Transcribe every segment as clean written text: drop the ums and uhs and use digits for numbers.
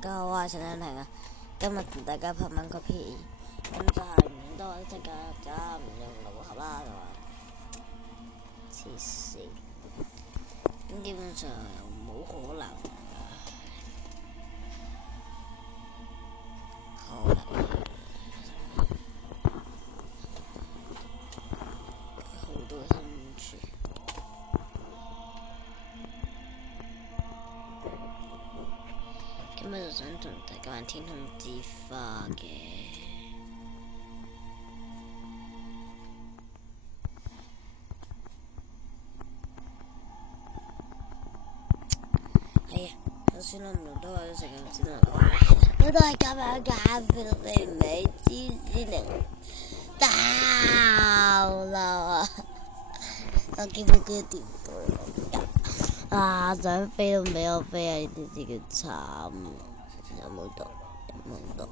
大家好，我係陳欣婷啊，今日同大家拍文個 P， 咁就係唔多識嘅，就唔用六合啦，就話黐線，咁基本上冇可能，好啦，好多新處。今日就想同大家玩天空之花嘅，係啊，就算我唔用多我都食咁先啦。我都係咁樣㗎，你唔係知先嚟到啦，我見到佢跌到啊！想飛都唔俾我飛啊！呢啲自己慘，有冇到？有冇到？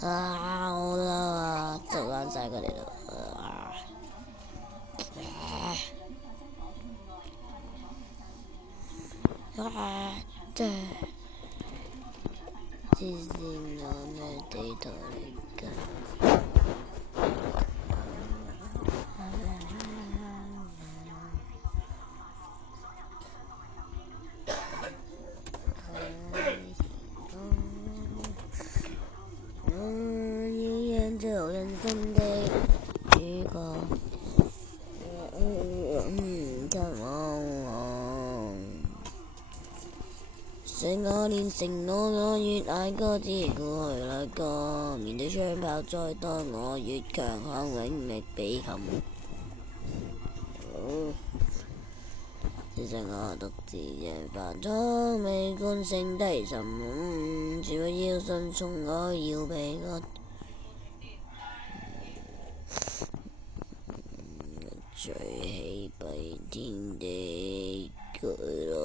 好啦，做爛晒佢哋啦！真係黐線啊！咩地圖嚟㗎？做人生的主角，跟我想我練成我越捱過自過去來過，面對槍炮再多，我越強悍永力比琴。只剩我獨自贏飯莊，未觀勝低沉，全部要順從我要被我。最氣蔽天地巨浪，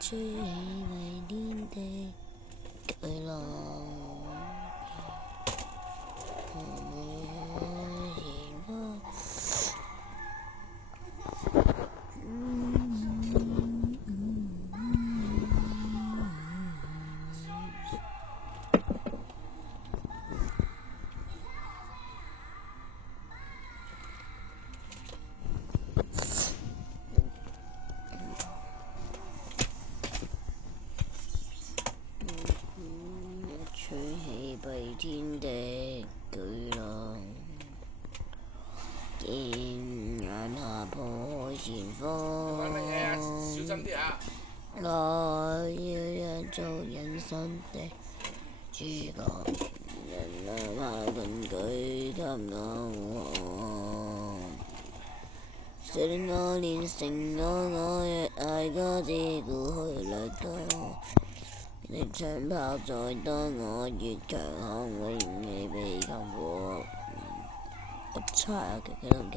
最氣蔽天地巨浪。吹氣蔽天地巨浪，見眼下破海前方。小心啲啊！我要讓做人生的主角，人哪怕困舉給我護航。雖然我練成我越捱過自古去掠過。你槍炮再多，我越強悍，永未被擒獲。我猜啊，佢都唔夠。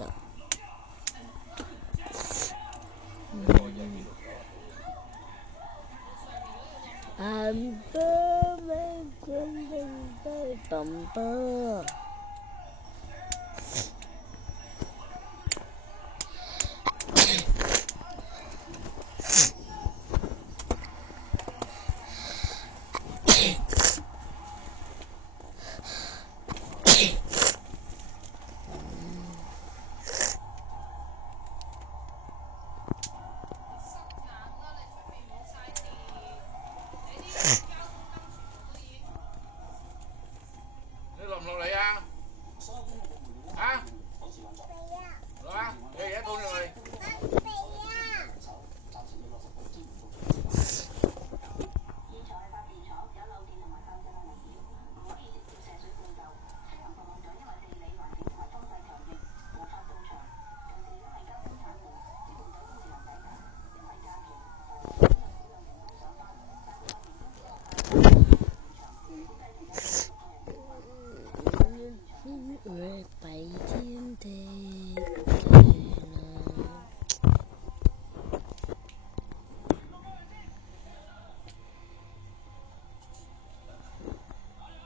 I'm burning, burning, burning, burning. 你落唔落嚟啊？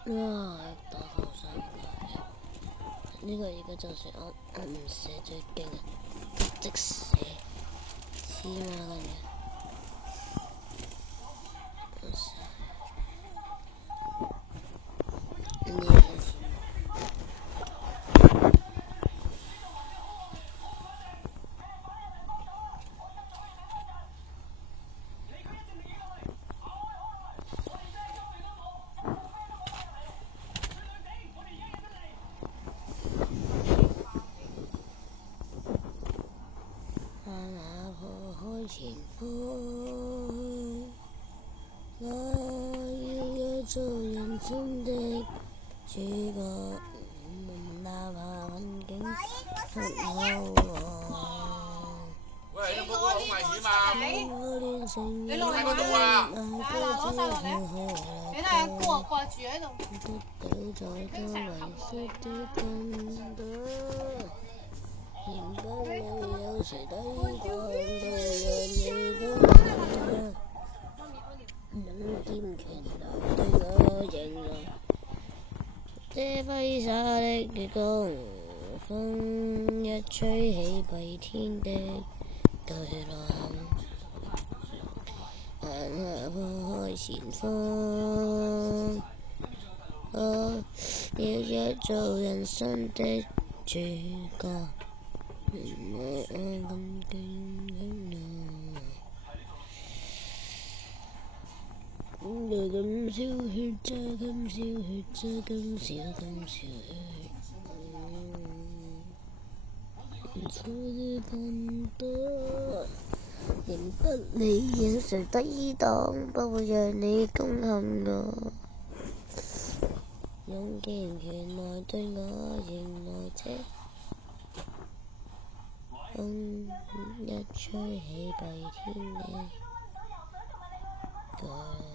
哇！打頭三界，呢個而家就算我唔射最勁嘅，即射黐孖筋嘅，呢個那破開前方，我要做人生的主角，哪怕困境不可忘。喂，你冇講好危險嘛？你落喺嗰度啊！攞晒落嚟。你睇下哥掛住喺度。有誰抵擋到讓你高歌？能劍拳頭對我形容，這揮灑的月光，風一吹起蔽天的巨浪，行下破開前方，我要做人生的主角。咁少血啫，咁少血啫，咁少血。錯的更多，仍不理有誰抵擋，不會讓你攻陷我。用劍拳來對我迎來這風一吹起蔽天的巨浪。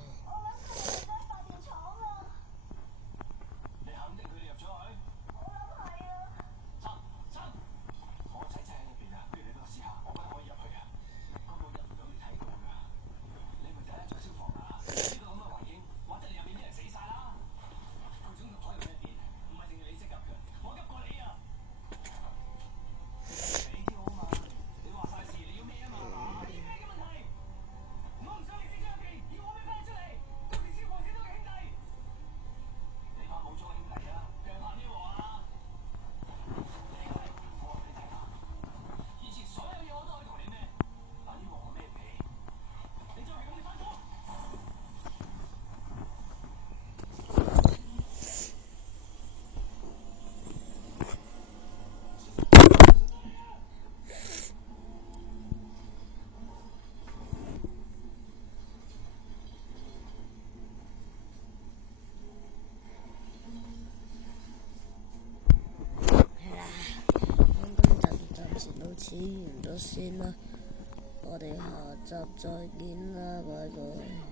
暫時到此完咗先啦，我哋下集再見啦，拜拜。